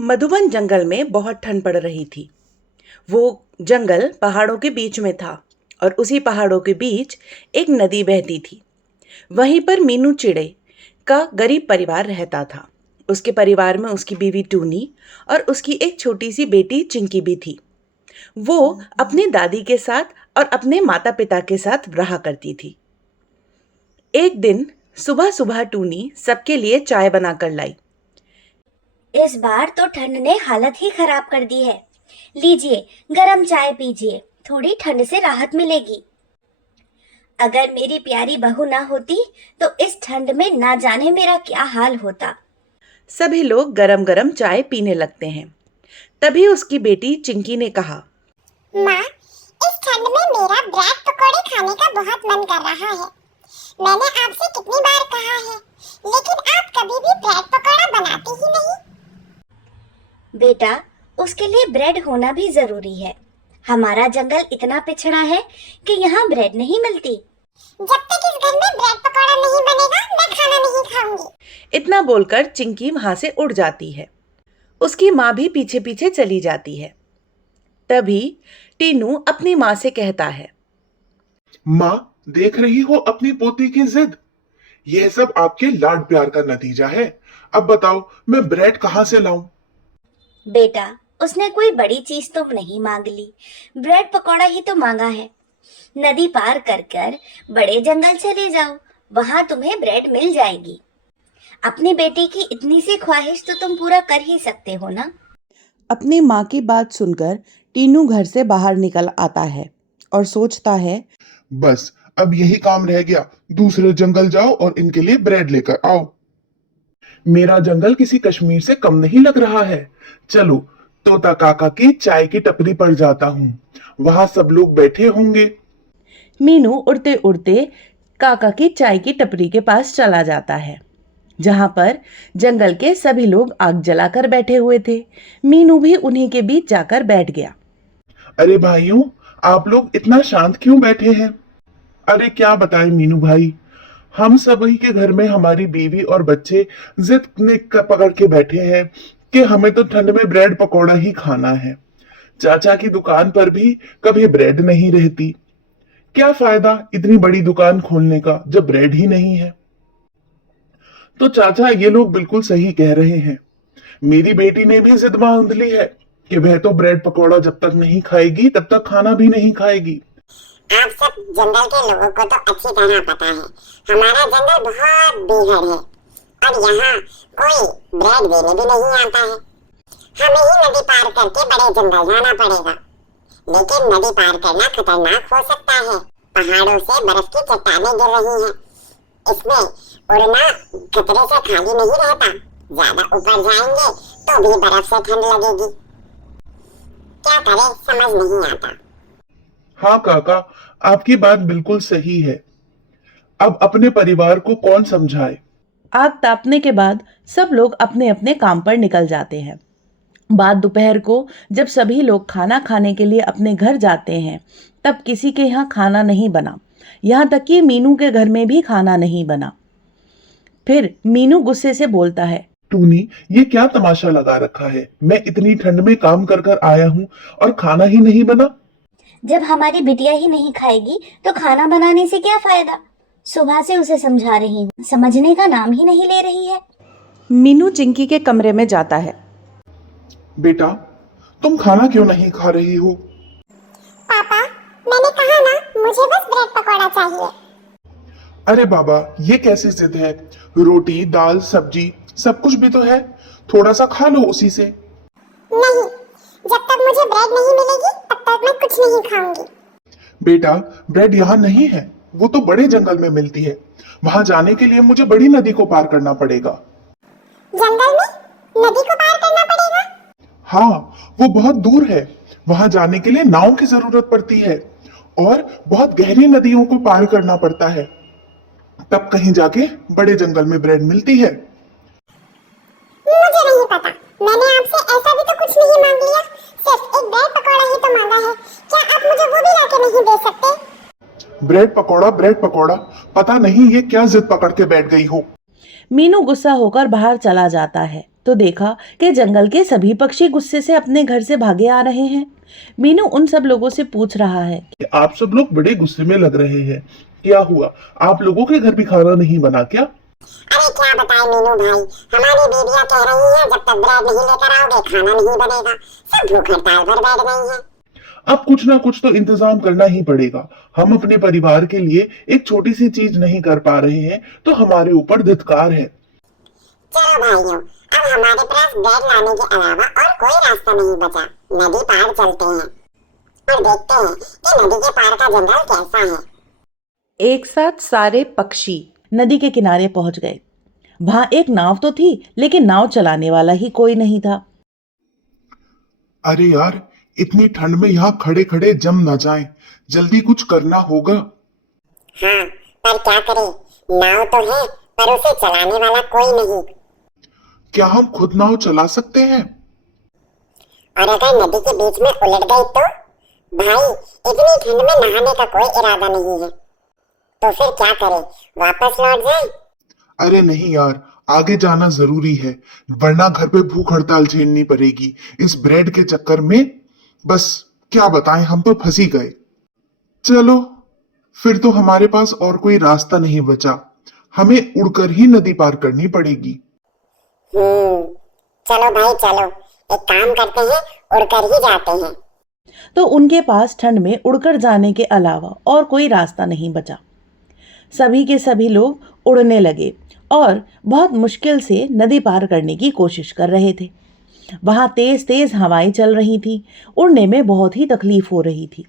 मधुबन जंगल में बहुत ठंड पड़ रही थी। वो जंगल पहाड़ों के बीच में था और उसी पहाड़ों के बीच एक नदी बहती थी। वहीं पर मीनू चिड़े का गरीब परिवार रहता था। उसके परिवार में उसकी बीवी टूनी और उसकी एक छोटी सी बेटी चिंकी भी थी। वो अपनी दादी के साथ और अपने माता पिता के साथ रहा करती थी। एक दिन सुबह सुबह टूनी सबके लिए चाय बनाकर लाई। इस बार तो ठंड ने हालत ही खराब कर दी है। लीजिए, गरम चाय पीजिए, थोड़ी ठंड से राहत मिलेगी। अगर मेरी प्यारी बहू ना होती तो इस ठंड में ना जाने मेरा क्या हाल होता। सभी लोग गरम गरम चाय पीने लगते हैं। तभी उसकी बेटी चिंकी ने कहा, माँ, इस ठंड में मेरा ब्रेड पकौड़े खाने का बहुत मन कर रहा है। मैंने आपसे कितनी बार कहा है, लेकिन आप कभी भी ब्रेड पकौड़ा बनाते ही नहीं। बेटा, उसके लिए ब्रेड होना भी जरूरी है। हमारा जंगल इतना पिछड़ा है कि यहाँ ब्रेड नहीं मिलती। जब तक इस घर में ब्रेड पकौड़ा नहीं बनेगा, मैं खाना नहीं खाऊंगी। इतना बोलकर चिंकी वहां से उड़ जाती है। उसकी माँ भी पीछे पीछे चली जाती है। तभी टीनू अपनी माँ से कहता है, माँ, देख रही हो अपनी पोती की जिद। यह सब आपके लाड प्यार का नतीजा है। अब बताओ, मैं ब्रेड कहाँ से लाऊं? बेटा, उसने कोई बड़ी चीज तो नहीं मांग ली, ब्रेड पकौड़ा ही तो मांगा है। नदी पार कर कर बड़े जंगल चले जाओ, वहां तुम्हें ब्रेड मिल जाएगी। अपनी बेटी की इतनी सी ख्वाहिश तो तुम पूरा कर ही सकते हो ना। अपनी माँ की बात सुनकर टीनू घर से बाहर निकल आता है और सोचता है, बस अब यही काम रह गया। दूसरे जंगल जाओ और इनके लिए ब्रेड लेकर आओ। मेरा जंगल किसी कश्मीर से कम नहीं लग रहा है। चलो, तोता काका की चाय की टपरी पर जाता हूँ। वहां सब लोग बैठे होंगे। मीनू उड़ते उड़ते काका की चाय की टपरी के पास चला जाता है, जहां पर जंगल के सभी लोग आग जलाकर बैठे हुए थे। मीनू भी उन्हीं के बीच जाकर बैठ गया। अरे भाइयों, आप लोग इतना शांत क्यों बैठे हैं? अरे क्या बताएं मीनू भाई, हम सभी के घर में हमारी बीवी और बच्चे जिद ने पकड़ के बैठे हैं कि हमें तो ठंड में ब्रेड पकौड़ा ही खाना है। चाचा की दुकान पर भी कभी ब्रेड नहीं रहती। क्या फायदा इतनी बड़ी दुकान खोलने का जब ब्रेड ही नहीं है? तो चाचा, ये लोग बिल्कुल सही कह रहे हैं। मेरी बेटी ने भी जिद बांध ली है कि वह तो ब्रेड पकौड़ा जब तक नहीं खाएगी तब तक खाना भी नहीं खाएगी। आप सब जंगल के लोगों को तो अच्छी तरह पता है, हमारा जंगल बहुत बीहड़ है और यहाँ कोई ब्रेड देने भी नहीं आता है। हमें ही नदी पार करके बड़े जंगल जाना पड़ेगा। लेकिन नदी पार करना खतरनाक हो सकता है। पहाड़ों से बर्फ की चट्टानें गिर रही हैं। इसमें उड़ना खतरे से खाली नहीं रहता। ज्यादा ऊपर जाएंगे तो भी बर्फ से ठंड लगेगी। क्या करें, समझ नहीं आता। हाँ काका, आपकी बात बिल्कुल सही है। अब अपने परिवार को कौन समझाए? आग तापने के बाद सब लोग अपने अपने काम पर निकल जाते हैं। बाद दोपहर को जब सभी लोग खाना खाने के लिए अपने घर जाते हैं, तब किसी के यहाँ खाना नहीं बना। यहाँ तक कि मीनू के घर में भी खाना नहीं बना। फिर मीनू गुस्से से बोलता है, टूनी, ये क्या तमाशा लगा रखा है? मैं इतनी ठंड में काम कर कर आया हूँ और खाना ही नहीं बना। जब हमारी बिटिया ही नहीं खाएगी तो खाना बनाने से क्या फायदा। सुबह से उसे समझा रही हूँ, समझने का नाम ही नहीं ले रही है। मीनू चिंकी के कमरे में जाता है। बेटा, तुम खाना क्यों नहीं खा रही हो? पापा, मैंने कहा ना, मुझे बस ब्रेड पकौड़ा चाहिए। अरे बाबा, ये कैसी जिद है? रोटी, दाल, सब्जी सब कुछ भी तो है। थोड़ा सा खा लो उसी से। नहीं, जब तक मुझे ब्रेड नहीं मिलेगी तब तक मैं कुछ नहीं खाऊंगी। बेटा, ब्रेड यहाँ नहीं है, वो तो बड़े जंगल में मिलती है। वहां जाने के लिए मुझे बड़ी नदी को पार करना पड़ेगा। जंगल में नदी को पार करना पड़ेगा? हाँ, वो बहुत दूर है। वहां जाने के लिए नाव की जरूरत पड़ती है और बहुत गहरी नदियों को पार करना पड़ता है। तब कहीं जाके बड़े जंगल में ब्रेड मिलती है। मुझे नहीं पता, मैंने आपसे ऐसा भी तो कुछ नहीं मांग लिया, सिर्फ एक ब्रेड पकौड़ा ही तो मांगा है। क्या आप मुझे वो भी लाके नहीं दे सकते? ब्रेड पकौड़ा, पता नहीं ये क्या जिद पकड़ के बैठ गई हो। मीनू गुस्सा होकर बाहर चला जाता है तो तो देखा कि जंगल के सभी पक्षी गुस्से से अपने घर से भागे आ रहे हैं। मीनू उन सब लोगों से पूछ रहा है, आप सब लोग बड़े गुस्से में लग रहे हैं। क्या हुआ? आप लोगों के घर भी खाना नहीं बना क्या? अरे क्या बताएं मीनू भाई, हमारी बीवियां कह रही हैं जब तक ब्रेड नहीं लेकर आओगे खाना नहीं बनेगा। सब भूख हड़ताल पर बैठ गई हैं। अब कुछ ना कुछ तो इंतजाम करना ही पड़ेगा। हम अपने परिवार के लिए एक छोटी सी चीज नहीं कर पा रहे हैं तो हमारे ऊपर धिक्कार है। चलो भाइयों, अब हमारे पास ब्रेड लाने के अलावा और कोई रास्ता नहीं बचा। नदी पार चलते हैं और देखते हैं कि नदी के पार का जंगल कैसा है। एक साथ सारे पक्षी नदी के किनारे पहुंच गए। वहां एक नाव तो थी, लेकिन नाव चलाने वाला ही कोई नहीं था। अरे यार, इतनी ठंड में यहाँ खड़े खड़े जम ना जाएं। जल्दी कुछ करना होगा। हाँ, पर क्या करें? नाव तो है पर उसे चलाने वाला कोई नहीं। क्या हम खुद नाव चला सकते हैं? और अगर नदी के बीच में उलट गई तो? भाई, इतनी ठंड में नहाने का कोई इरादा नहीं है। तो फिर क्या करें? वापस लौट जाएं? अरे नहीं यार, आगे जाना जरूरी है, वरना घर पे भूख हड़ताल झेलनी पड़ेगी इस ब्रेड के चक्कर में। बस क्या बताएं, हम तो फंसी गए। चलो, फिर तो हमारे पास और कोई रास्ता नहीं बचा। हमें उड़कर ही नदी पार करनी पड़ेगी। चलो भाई चलो, एक काम करते हैं, उड़कर ही जाते हैं। तो उनके पास ठंड में उड़कर जाने के अलावा और कोई रास्ता नहीं बचा। सभी के सभी लोग उड़ने लगे और बहुत मुश्किल से नदी पार करने की कोशिश कर रहे थे। वहां तेज तेज हवाएं चल रही थी, उड़ने में बहुत ही तकलीफ हो रही थी,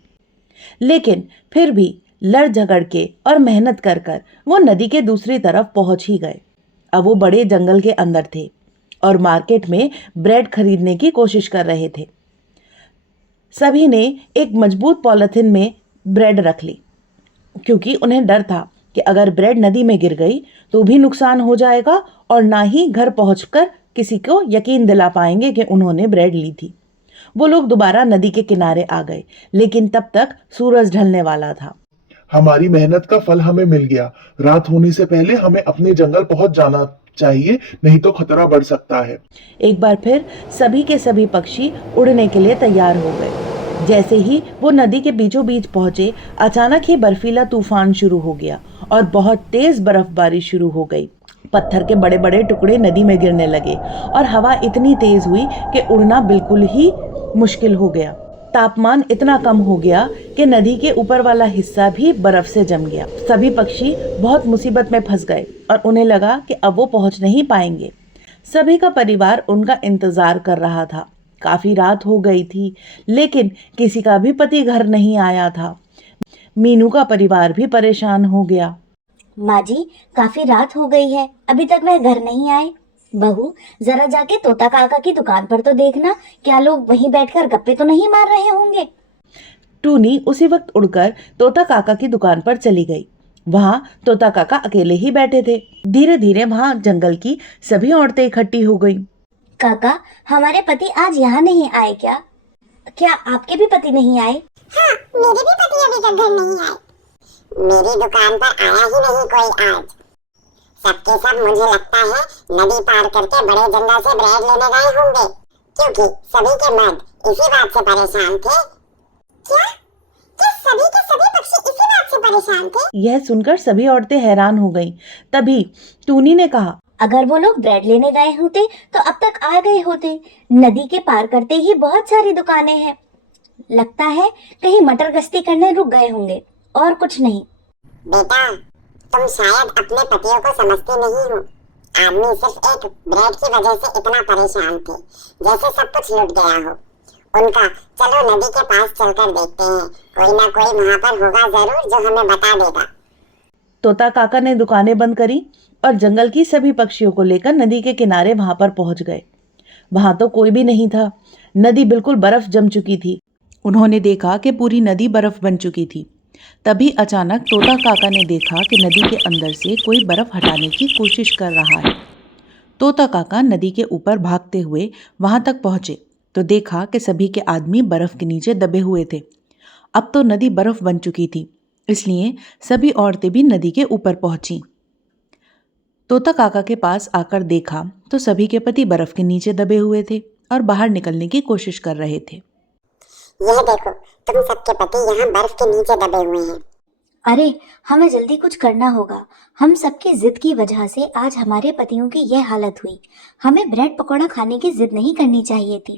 लेकिन फिर भी लड़ झगड़ के और मेहनत कर कर वो नदी के दूसरी तरफ पहुंच ही गए। अब वो बड़े जंगल के अंदर थे और मार्केट में ब्रेड खरीदने की कोशिश कर रहे थे। सभी ने एक मजबूत पॉलिथीन में ब्रेड रख ली, क्योंकि उन्हें डर था कि अगर ब्रेड नदी में गिर गई तो भी नुकसान हो जाएगा और ना ही घर पहुंचकर किसी को यकीन दिला पाएंगे कि उन्होंने ब्रेड ली थी। वो लोग दोबारा नदी के किनारे आ गए, लेकिन तब तक सूरज ढलने वाला था। हमारी मेहनत का फल हमें मिल गया। रात होने से पहले हमें अपने जंगल पहुंच जाना चाहिए, नहीं तो खतरा बढ़ सकता है। एक बार फिर सभी के सभी पक्षी उड़ने के लिए तैयार हो गए। जैसे ही वो नदी के बीचों बीच पहुंचे, अचानक ही बर्फीला तूफान शुरू हो गया और बहुत तेज बर्फबारी शुरू हो गई। पत्थर के बड़े बड़े टुकड़े नदी में गिरने लगे और हवा इतनी तेज हुई कि उड़ना बिल्कुल ही मुश्किल हो गया। तापमान इतना कम हो गया कि नदी के ऊपर वाला हिस्सा भी बर्फ से जम गया। सभी पक्षी बहुत मुसीबत में फंस गए और उन्हें लगा कि अब वो पहुंच नहीं पाएंगे। सभी का परिवार उनका इंतजार कर रहा था। काफी रात हो गई थी, लेकिन किसी का भी पति घर नहीं आया था। मीनू का परिवार भी परेशान हो गया। माँ जी, काफी रात हो गई है, अभी तक वह घर नहीं आए। बहू, जरा जाके तोता काका की दुकान पर तो देखना, क्या लोग वहीं बैठकर गप्पे तो नहीं मार रहे होंगे। टूनी उसी वक्त उड़कर तोता काका की दुकान पर चली गई। वहां तोता काका अकेले ही बैठे थे। धीरे धीरे वहां जंगल की सभी औरतें इकट्ठी हो गईं। काका, हमारे पति आज यहाँ नहीं आए क्या? क्या आपके भी पति नहीं आए? हाँ, मेरे भी पति अभी तक घर नहीं आए। मेरी दुकान पर आया ही नहीं कोई आज। सबके सब मुझे लगता है नदी पार करके बड़े जंगल से ब्रेड लेने गए होंगे, क्योंकि सभी के मर्द इसी बात से परेशान थे। क्या सभी के सभी पक्षी इसी बात से परेशान थे? यह सुनकर सभी औरतें हैरान हो गईं। तभी टूनी ने कहा, अगर वो लोग ब्रेड लेने गए होते तो अब तक आ गए होते। नदी के पार करते ही बहुत सारी दुकानें हैं। लगता है कहीं मटर गश्ती करने रुक गए होंगे, और कुछ नहीं। बेटा, तुम शायद अपने पतियों को समझते नहीं हो। आदमी सिर्फ एक ब्रेड की वजह से इतना परेशान थे, जैसे सब कुछ लुट गया हो उनका। चलो नदी के पास चलकर देखते हैं, कोई ना कोई वहाँ पर होगा जरूर जो हमें बता देगा। तोता काका ने दुकानें बंद करी और जंगल की सभी पक्षियों को लेकर नदी के किनारे वहां पर पहुंच गए। वहां तो कोई भी नहीं था। नदी बिल्कुल बर्फ जम चुकी थी। उन्होंने देखा कि पूरी नदी बर्फ बन चुकी थी। तभी अचानक तोता काका ने देखा कि नदी के अंदर से कोई बर्फ हटाने की कोशिश कर रहा है। तोता काका नदी के ऊपर भागते हुए वहां तक पहुंचे तो देखा कि सभी के आदमी बर्फ के नीचे दबे हुए थे। अब तो नदी बर्फ बन चुकी थी, इसलिए सभी औरतें भी नदी के ऊपर पहुंची। तोता काका के पास आकर देखा तो सभी के पति बर्फ के नीचे दबे हुए थे और बाहर निकलने की कोशिश कर रहे थे। यह देखो, तुम सबके पति यहाँ बर्फ के नीचे दबे हुए हैं। अरे हमें जल्दी कुछ करना होगा। हम सबकी जिद की वजह से आज हमारे पतियों की यह हालत हुई। हमें ब्रेड पकौड़ा खाने की जिद नहीं करनी चाहिए थी।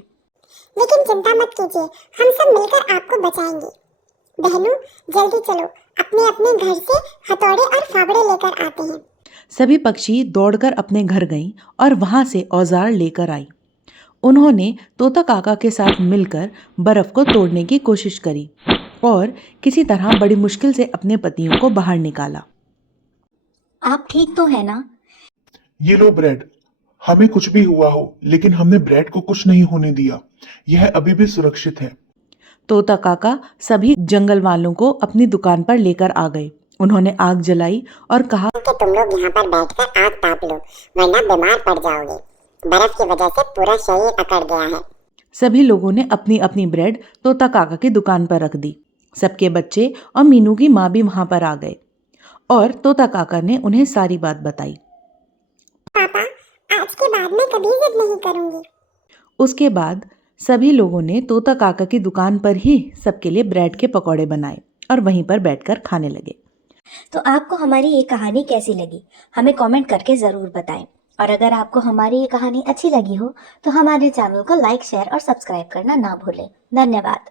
लेकिन चिंता मत कीजिए, हम सब मिलकर आपको बचाएंगे। बहनों, जल्दी चलो, अपने अपने घर से हथौड़े और फावड़े लेकर आते हैं। सभी पक्षी दौड़कर अपने घर गईं और वहां से औजार लेकर आई। उन्होंने तोता काका के साथ मिलकर बर्फ को तोड़ने की कोशिश करी और किसी तरह बड़ी मुश्किल से अपने पतियों को बाहर निकाला। आप ठीक तो है ना? ये लो ब्रेड। हमें कुछ भी हुआ हो, लेकिन हमने ब्रेड को कुछ नहीं होने दिया। यह अभी भी सुरक्षित है। तोता काका सभी जंगल वालों को अपनी दुकान पर लेकर आ गए। उन्होंने आग जलाई और कहा कि तुम लोग यहाँ पर बैठकर आग ताप लो, वरना बीमार पड़ जाओगे। बर्फ की वजह से पूरा शरीर अकड़ गया है। सभी लोगों ने अपनी अपनी ब्रेड तोता काका की दुकान पर रख दी। सबके बच्चे और मीनू की माँ भी वहां पर आ गए और तोता काका ने उन्हें सारी बात बताई। पापा, आज के बाद मैं कभी जिद नहीं करूंगी। उसके बाद सभी लोगों ने तोता काका की दुकान पर ही सबके लिए ब्रेड के पकौड़े बनाए और वहीं पर बैठकर खाने लगे। तो आपको हमारी ये कहानी कैसी लगी हमें कमेंट करके ज़रूर बताएं। और अगर आपको हमारी ये कहानी अच्छी लगी हो तो हमारे चैनल को लाइक, शेयर और सब्सक्राइब करना ना भूलें। धन्यवाद।